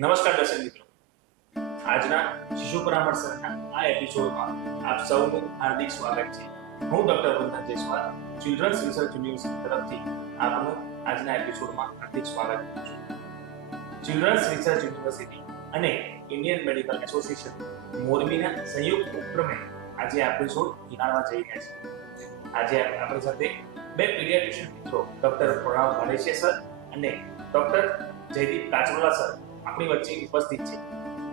નમસ્કાર દર્શક મિત્રો, આજના શિશુ પરામર્શના આ એપિસોડમાં આપ સૌનું હાર્દિક સ્વાગત છે. હું ડોક્ટર વંદન જયસ્વાલ ચિલ્ડ્રન્સ રિસર્ચ યુનિવર્સિટી તરફથી આપનું આજના એપિસોડમાં હાર્દિક સ્વાગત કરું છું. ચિલ્ડ્રન્સ રિસર્ચ યુનિવર્સિટી અને ઇન્ડિયન મેડિકલ એસોસિએશન મોરબીના સંયુક્ત ઉપક્રમે આજે એપિસોડ નિહાળવા જઈ રહ્યા છે. આજે આપણી સાથે બે પીડિયાટ્રિશિયન મિત્રો ડોક્ટર પ્રણવ ભાલેશિયા સર અને ડોક્ટર જયદીપ કાચરોલા સર આપણી વચ્ચે ઉપસ્થિત છે.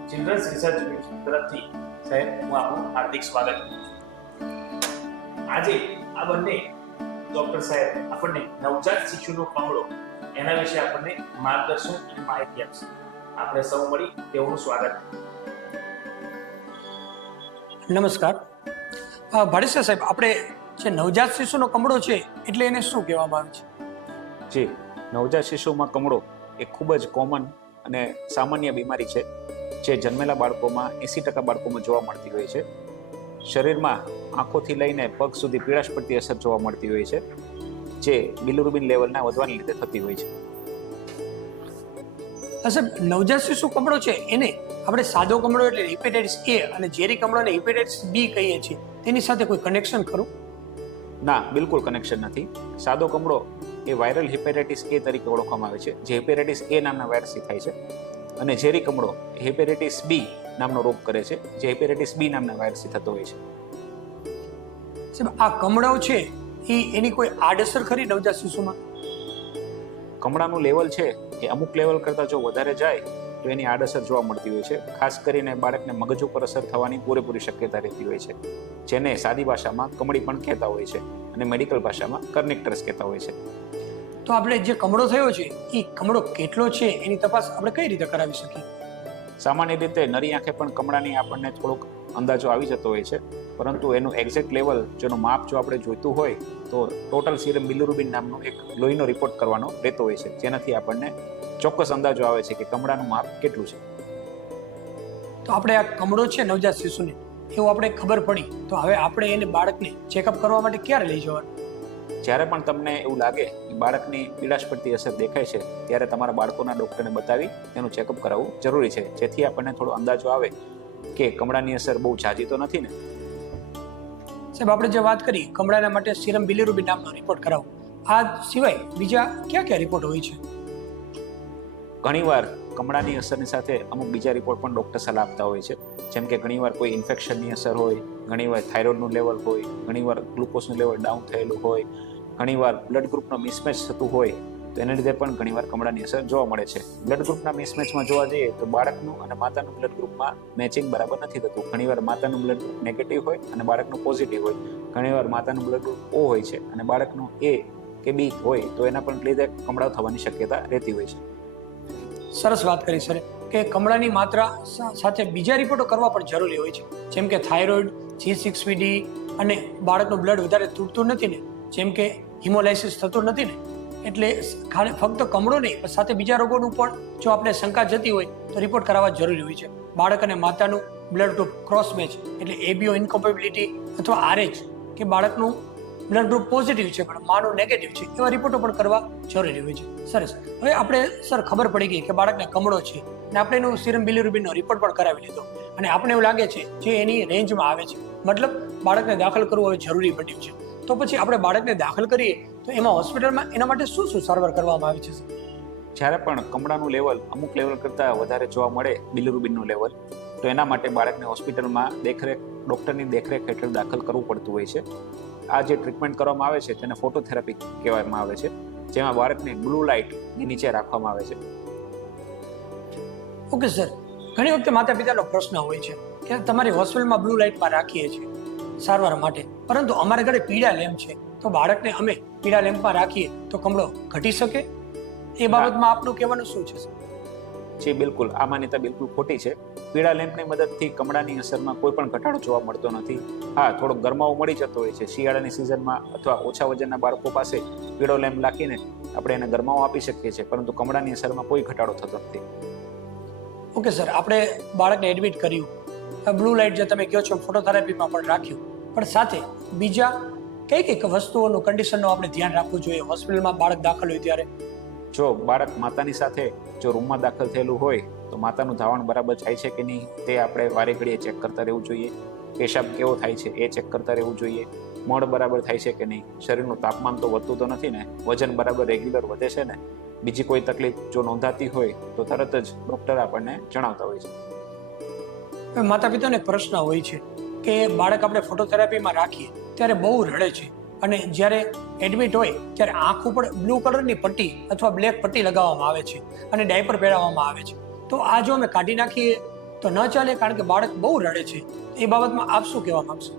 ચિલ્ડ્રન્સ રિસર્ચ યુનિવર્સિટી તરફથી સાહેબ હું આપનું હાર્દિક સ્વાગત કરું છું. આજે આ બંને ડોક્ટર સાહેબ આપણને નવજાત શિશુનો કમળો એના વિશે આપણને માર્ગદર્શન અને માહિતી આપશે. આપણે સૌ મળી તેઓનું સ્વાગત. નમસ્કાર ભાલેશિયા સાહેબ, આપણે જે નવજાત શિશુનો કમળો છે એટલે એને શું કહેવામાં આવે છે? જી, નવજાત શિશુમાં કમળો એ ખૂબ જ કોમન અને સામાન્ય બીમારી છે જે જન્મેલા બાળકોમાં 80% બાળકોમાં જોવા મળતી હોય છે. શરીરમાં આંખોથી લઈને પગ સુધી પીળાશ પડતી અસર જોવા મળતી હોય છે, જે બિલિરુબિન લેવલના વધવાને લીધે થતી હોય છે. સાહેબ, નવજાત શિશુ કમળો છે એને આપણે સાદો કમળો એટલે હિપેટાઇટિસ એ અને ઝેરી કમળોને હિપેટાઇટિસ બી કહીએ છીએ, તેની સાથે કોઈ કનેક્શન ખરું? ના, બિલકુલ કનેક્શન નથી. સાદો કમળો એ વાયરલ હિપેટાઇટિસ એ તરીકે ઓળખવામાં આવે છે, જે હિપેટાઇટિસ એ નામના વાયરસથી થાય છે. અને ઝેરી કમળો એ હિપેટાઇટિસ બી નામનો રોગ કરે છે, જે હિપેટાઇટિસ બી નામના વાયરસથી થતો હોય છે. સાહેબ, આ કમળો છે એની કોઈ આડઅસર ખરી નવજાત શિશુમાં? કમળાનું લેવલ છે એ અમુક લેવલ કરતાં જો વધારે જાય તો એની આડઅસર જોવા મળતી હોય છે. ખાસ કરીને બાળકને મગજ ઉપર અસર થવાની પૂરેપૂરી શક્યતા રહેતી હોય છે, જેને સાદી ભાષામાં કમળી પણ કહેતા હોય છે અને મેડિકલ ભાષામાં કર્નિક્ટર્સ કહેતા હોય છે. તો આપણે જે કમળો થયો છે એ કમળો કેટલો છે એની તપાસ આપણે કઈ રીતે કરાવી શકીએ? સામાન્ય રીતે નરી આંખે પણ કમળાની આપણને થોડોક અંદાજો આવી જતો હોય છે, પરંતુ એનું એક્ઝેક્ટ લેવલ જેનું માપ જો આપણે જોઈતું હોય તો ટોટલ સીરમ બિલિરુબિન નામનો એક લોહીનો રિપોર્ટ કરવાનો રહેતો હોય છે, જેનાથી આપણને ચોક્કસ અંદાજો આવે છે કે કમળાનું માપ કેટલું છે. તો આપણે આ કમળો છે નવજાત શિશુને એવું આપણે ખબર પડી તો હવે આપણે એને બાળકને ચેકઅપ કરવા માટે ક્યારે લઈ જવાનું? જ્યારે પણ તમને એવું લાગે કે બાળકની પીળાશ પડતી અસર દેખાય છે ત્યારે તમારા બાળકોના ડૉક્ટરને બતાવી તેનું ચેકઅપ કરાવવું જરૂરી છે, જેથી આપણને થોડો અંદાજો આવે કે કમળાની અસર બહુ ઝાઝી તો નથી ને. સાહેબ, આપણે જે વાત કરી કમળાના માટે સીરમ બિલિરુબિન નામનો રિપોર્ટ કરાવો, આ સિવાય બીજા કયા કયા રિપોર્ટ હોય છે? ઘણીવાર કમળાની અસરની સાથે અમુક બીજા રિપોર્ટ પણ ડૉક્ટર સલાહ આપતા હોય છે, જેમ કે ઘણીવાર કોઈ ઇન્ફેક્શનની અસર હોય, ઘણીવાર થાઇરોઇડનું લેવલ હોય, ઘણીવાર ગ્લુકોઝનું લેવલ ડાઉન થયેલું હોય, ઘણીવાર બ્લડ ગ્રુપનો મિસમેચ થતું હોય, તો એના લીધે પણ ઘણીવાર કમળાની અસર જોવા મળે છે. બ્લડ ગ્રુપના મિસમેચમાં જોવા જઈએ તો બાળકનું અને માતાનું બ્લડ ગ્રુપમાં મેચિંગ બરાબર નથી થતું. ઘણીવાર માતાનું બ્લડ ગ્રુપ નેગેટિવ હોય અને બાળકનું પોઝિટિવ હોય, ઘણીવાર માતાનું બ્લડ ગ્રુપ ઓ હોય છે અને બાળકનું એ કે બી હોય, તો એના પણ લીધે કમળાઓ થવાની શક્યતા રહેતી હોય છે. સરસ વાત કરી સર કે કમળાની માત્રા સાથે બીજા રિપોર્ટો કરવા પણ જરૂરી હોય છે, જેમ કે થાઇરોઇડ, G6PD અને બાળકનું બ્લડ વધારે તૂટતું નથી ને, જેમ કે હિમોલાઇસિસ થતું નથી ને, એટલે ફક્ત કમળો નહીં પણ સાથે બીજા રોગોનું પણ જો આપણે શંકા જતી હોય તો રિપોર્ટ કરાવવા જરૂરી હોય છે. બાળક અને માતાનું બ્લડ ગ્રુપ ક્રોસ મેચ એટલે એબીઓ ઇન્કોમ્પેબિલિટી અથવા આરએચ કે બાળકનું બ્લડ ગ્રુપ પોઝિટિવ છે પણ માનું નેગેટિવ છે, એવા રિપોર્ટો પણ કરવા જરૂરી હોય છે. સરસ, હવે આપણે સર ખબર પડી ગઈ કે બાળકને કમળો છે અને આપણે એનું સીરમ બિલિરુબિનનો રિપોર્ટ પણ કરાવી લીધો અને આપણે એવું લાગે છે જે એની રેન્જમાં આવે છે, મતલબ બાળકને દાખલ કરવું હવે જરૂરી બન્યું છે, તો પછી આપણે બાળકને દાખલ કરીએ તો એમાં હોસ્પિટલમાં એના માટે શું શું સારવાર કરવામાં આવે છે? જ્યારે પણ કમળાનું લેવલ અમુક લેવલ કરતાં વધારે જોવા મળે બિલિરુબિનનું લેવલ, તો એના માટે બાળકને હોસ્પિટલમાં ડૉક્ટરની દેખરેખ હેઠળ દાખલ કરવું પડતું હોય છે. આ જે ટ્રીટમેન્ટ કરવામાં આવે છે તેને ફોટોથેરાપી કહેવામાં આવે છે, જેમાં બાળકને બ્લુ લાઇટની નીચે રાખવામાં આવે છે. ઓકે સર, ઘણી વખતે માતા પિતાનો પ્રશ્ન હોય છે કે તમારી હોસ્પિટલમાં બ્લુ લાઇટમાં રાખીએ છીએ સારવાર માટે, પરંતુ અમારા ઘરે પીળા લેમ્પ છે, તો બાળકને અમે પીળા લેમ્પમાં રાખીએ તો કમળો ઘટી શકે? એ બાબતમાં આપનું કહેવાનું શું છે સર? જી બિલકુલ, આ માન્યતા બિલકુલ ખોટી છે. પીળા લેમ્પની મદદથી કમળાની અસરમાં કોઈ પણ ઘટાડો જોવા મળતો નથી. હા, થોડો ગરમાવો મળી જતો હોય છે શિયાળાની સિઝનમાં, અથવા ઓછા વજનના બાળકો પાસે પીળો લેમ્પ રાખીને આપણે એને ગરમાવો આપી શકીએ છીએ, પરંતુ કમળાની અસરમાં કોઈ ઘટાડો થતો નથી. ઓકે સર, આપણે બાળકને એડમિટ કર્યું, બ્લુ લાઇટ જે તમે કહો છો ફોટોથેરાપીમાં પણ રાખ્યું, પણ સાથે બીજા કઈ કઈ વસ્તુઓનું કન્ડિશનનું આપણે ધ્યાન રાખવું જોઈએ હોસ્પિટલમાં બાળક દાખલ હોય ત્યારે? જો બાળક માતાની સાથે જો રૂમમાં દાખલ થયેલું હોય તો માતાનું ધાવણ બરાબર જાય છે કે નહીં તે આપણે વારે ઘડીએ ચેક કરતા રહેવું જોઈએ. પેશાબ કેવો થાય છે એ ચેક કરતા રહેવું જોઈએ. મળ બરાબર થાય છે કે નહીં, શરીરનું તાપમાન તો વધતું તો નથી ને, વજન બરાબર રેગ્યુલર વધે છે ને, બીજી કોઈ તકલીફ જો નોંધાતી હોય તો તરત જ ડૉક્ટર આપણને જણાવતા હોય છે. હવે માતા પિતાને પ્રશ્ન હોય છે કે બાળક આપણે ફોટોથેરાપીમાં રાખીએ ત્યારે બહુ રડે છે અને જ્યારે એડમિટ હોય ત્યારે આંખ ઉપર બ્લુ કલરની પટ્ટી અથવા બ્લેક પટ્ટી લગાવવામાં આવે છે અને ડાયપર પહેરાવવામાં આવે છે. તો આ જો અમે કાઢી નાખીએ તો ન ચાલે, કારણ કે બાળક બહુ રડે છે. એ બાબતમાં આપ શું કહેવા માંગશો?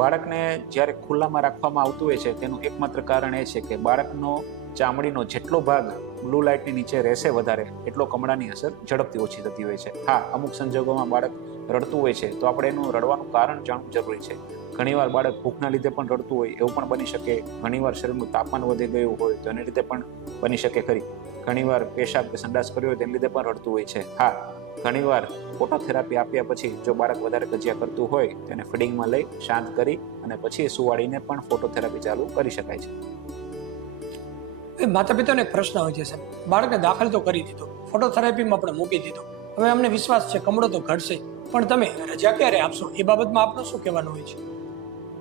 બાળકને જ્યારે ખુલ્લામાં રાખવામાં આવતું હોય છે તેનું એકમાત્ર કારણ એ છે કે બાળકનો ચામડીનો જેટલો ભાગ બ્લુ લાઇટની નીચે રહેશે વધારે એટલો કમળાની અસર ઝડપથી ઓછી થતી હોય છે. હા, અમુક સંજોગોમાં બાળક રડતું હોય છે તો આપણે એનું રડવાનું કારણ જાણવું જરૂરી છે. ઘણીવાર બાળક ભૂખના લીધે પણ રડતું હોય એવું પણ બની શકે. ઘણીવાર શરીરનું તાપમાન વધી ગયું હોય તો એને લીધે પણ બની શકે ખરી. ઘણીવાર પેશાબ કે સંડાસ કર્યો હોય તેને લીધે પણ રડતું હોય છે. હા, ઘણીવાર ફોટોથેરાપી આપ્યા પછી જો બાળક વધારે કજિયા કરતું હોય તેને ફીડિંગમાં લઈ શાંત કરી અને પછી સુવાડીને પણ ફોટોથેરાપી ચાલુ કરી શકાય છે. માતા પિતાને એક પ્રશ્ન હોય છે સાહેબ, બાળકને દાખલ તો કરી દીધો, ફોટોથેરાપીમાં આપણે મૂકી દીધો, હવે અમને વિશ્વાસ છે કમળો તો ઘટશે, પણ તમે રજા ક્યારે આપશો? એ બાબતમાં આપનું શું કહેવાનું હોય છે?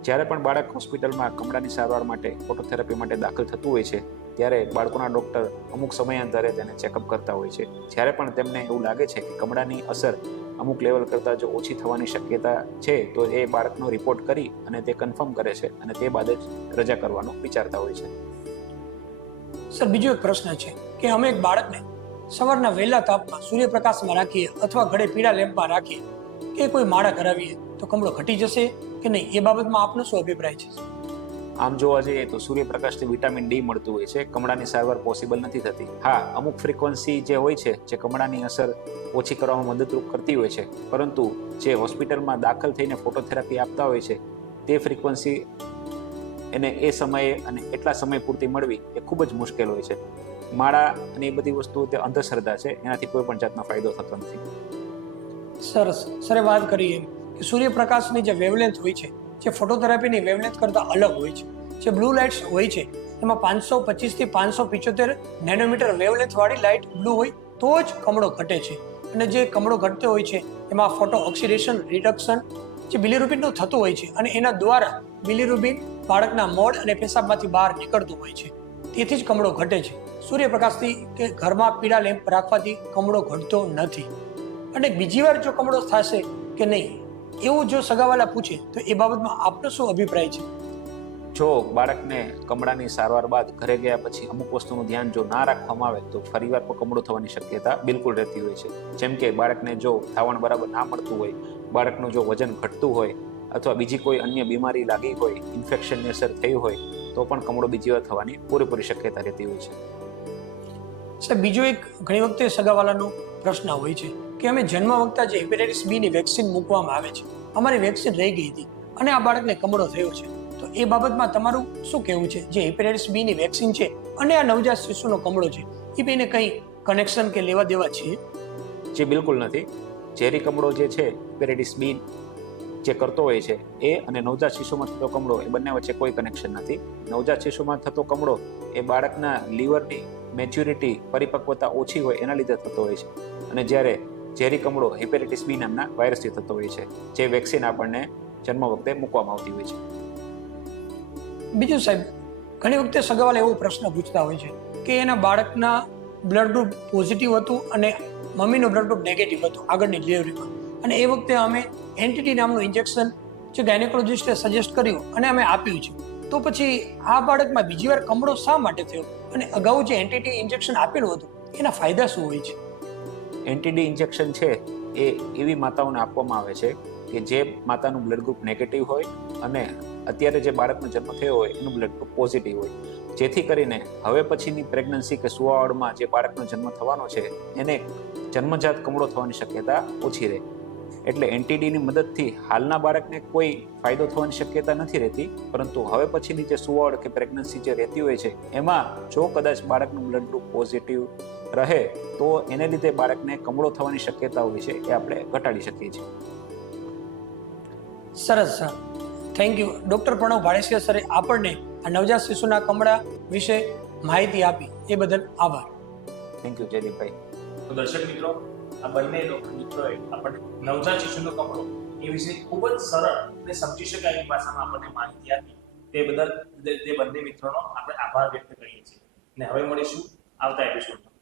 જ્યારે પણ બાળક હોસ્પિટલમાં કમળાની સારવાર માટે ફોટોથેરાપી માટે દાખલ થતું હોય છે ત્યારે બાળકોના ડૉક્ટર અમુક સમયાંતરે તેને ચેકઅપ કરતા હોય છે. જ્યારે પણ તેમને એવું લાગે છે કે કમળાની અસર અમુક લેવલ કરતાં જો ઓછી થવાની શક્યતા છે તો એ બાળકનો રિપોર્ટ કરી અને તે કન્ફર્મ કરે છે અને તે બાદ જ રજા કરવાનું વિચારતા હોય છે. સર, બીજો એક પ્રશ્ન છે કે અમે એક બાળકને સવારના વહેલા તાપમાં સૂર્યપ્રકાશમાં રાખીએ અથવા ઘરે પીળા લેમ્પમાં રાખીએ કે કોઈ માળા કરાવીએ તો કમળો ઘટી જશે કે નહીં? એ બાબતમાં આપનો શું અભિપ્રાય છે? આમ જોવા જઈએ તો સૂર્યપ્રકાશથી વિટામિન ડી મળતું હોય છે, કમળાની સારવાર પોસિબલ નથી થતી. હા, અમુક ફ્રીક્વન્સી જે હોય છે જે કમળાની અસર ઓછી કરવામાં મદદરૂપ કરતી હોય છે, પરંતુ જે હોસ્પિટલમાં દાખલ થઈને ફોટોથેરાપી આપતા હોય છે તે ફ્રીક્વન્સી એને એ સમયે અને એટલા સમય પૂરતી મળવી એ ખૂબ જ મુશ્કેલ હોય છે. માળા અને એ બધી વસ્તુઓ તે અંધશ્રદ્ધા છે, એનાથી કોઈ પણ જાતનો ફાયદો થતો નથી. સરસ. સરે વાત કરીએ કે સૂર્યપ્રકાશની જે વેવલેન્થ હોય છે જે ફોટોથેરાપીની વેવલેન્થ કરતાં અલગ હોય છે. જે બ્લુ લાઇટ્સ હોય છે એમાં 525 થી 575 નેનોમીટર વેવલેન્થ વાળી લાઇટ બ્લુ હોય તો જ કમળો ઘટે છે. અને જે કમળો ઘટતો હોય છે એમાં ફોટો ઓક્સિડેશન રિડક્શન જે બિલિરુબિનનું થતું હોય છે અને એના દ્વારા બિલિરુબિન બાળકના મોઢ અને પેશાબમાંથી બહાર નીકળતું હોય છે, તેથી જ કમળો ઘટે છે. સૂર્યપ્રકાશથી કે ઘરમાં પીળા લેમ્પ રાખવાથી કમળો ઘટતો નથી. અને બીજી વાર જો કમળો થશે કે નહીં એવું જો સગાવાલા પૂછે તો એ બાબતમાં આપનો શું અભિપ્રાય છે? જો બાળકને કમળાની સારવાર બાદ ઘરે ગયા પછી અમુક વસ્તુનું ધ્યાન જો ના રાખવામાં આવે તો ફરીવાર પણ કમળો થવાની શક્યતા બિલકુલ રહેતી હોય છે. જેમ કે બાળકને જો ધાવણ બરાબર ના મળતું હોય, બાળકનું જો વજન ઘટતું હોય અથવા બીજી કોઈ અન્ય બીમારી લાગી હોય, ઇન્ફેક્શનની અસર થઈ હોય તો પણ કમળો બીજી વાર થવાની પૂરેપૂરી શક્યતા રહેતી હોય છે. સાહેબ, બીજો એક ઘણી વખતે સગાવાલાનો પ્રશ્ન હોય છે કે અમે જન્મ વખતે જે હેપેટાઇટિસ બી ની વેક્સિન મૂકવામાં આવે છે, અમારી વેક્સિન રહી ગઈ હતી અને આ બાળકને કમળો થયો છે, તો એ બાબતમાં તમારું શું કહેવું છે? જે હેપેટાઇટિસ બી ની વેક્સિન છે અને આ નવજાત શિશુનો કમળો છે એ બેને કંઈ કનેક્શન કે લેવા દેવા છે? જે બિલકુલ નથી. ઝેરી કમળો જે છે હેપેટાઇટિસ બી જે કરતો હોય છે એ અને નવજાત શિશુમાં થતો કમળો એ બંને વચ્ચે કોઈ કનેક્શન નથી. નવજાત શિશુમાં થતો કમળો એ બાળકના લીવરની મેચ્યુરિટી પરિપક્વતા ઓછી હોય એના લીધે થતો હોય છે, અને જ્યારે ઝેરી કમળો હેપેટાઇટિસ બી નામના વાયરસથી થતો હોય છે જે વેક્સિન આપણને જન્મ વખતે મૂકવામાં આવતી હોય છે. બીજું સાહેબ, ઘણી વખતે સગાવાલા એવો પ્રશ્ન પૂછતા હોય છે કે એના બાળકના બ્લડ ગ્રુપ પોઝિટિવ હતું અને મમ્મીનું બ્લડ ગ્રુપ નેગેટિવ હતું આગળની ડિલિવરીમાં, અને એ વખતે અમે એન્ટીટી નામનું ઇન્જેક્શન જે ગાયનેકોલોજિસ્ટે સજેસ્ટ કર્યું અને અમે આપ્યું છે, તો પછી આ બાળકમાં બીજી વાર કમળો શા માટે થયો અને અગાઉ જે એન્ટીટી ઇન્જેક્શન આપેલું હતું એના ફાયદા શું હોય છે? એન્ટીડી ઇન્જેક્શન છે એ એવી માતાઓને આપવામાં આવે છે કે જે માતાનું બ્લડ ગ્રુપ નેગેટિવ હોય અને અત્યારે જે બાળકનો જન્મ થયો હોય એનું બ્લડ ગ્રુપ પોઝિટિવ હોય, જેથી કરીને હવે પછીની પ્રેગ્નન્સી કે સુવાવડમાં જે બાળકનો જન્મ થવાનો છે એને જન્મજાત કમળો થવાની શક્યતા ઓછી રહે. એટલે એન્ટીડીની મદદથી હાલના બાળકને કોઈ ફાયદો થવાની શક્યતા નથી રહેતી, પરંતુ હવે પછીની જે સુવાવડ કે પ્રેગ્નન્સી જે રહેતી હોય છે એમાં જો કદાચ બાળકનું બ્લડ ગ્રુપ પોઝિટિવ રહે તો એને લીધે બાળકને કમળો થવાની શક્યતા હોય છે એ આપણે ઘટાડી શકીએ છીએ. સરસ sir, thank you. Doctor Pranav Bhadesiya સરે આપણને આ નવજાત શિશુના કમળા વિશે માહિતી આપી એ બદલ આભાર. થેન્ક યુ જયદીપભાઈ. તો દર્શક મિત્રો, આ બંને મિત્રોએ આપણને નવજાત શિશુનો કમળો એ વિશે ખૂબ જ સરળ અને સમજી શકાય એવી ભાષામાં આપણને માહિતી આપી. તે બદલ તે બંને મિત્રોનો આપણે આભાર વ્યક્ત કરીએ છીએ. અને હવે મળીશું આવતા એપિસોડમાં.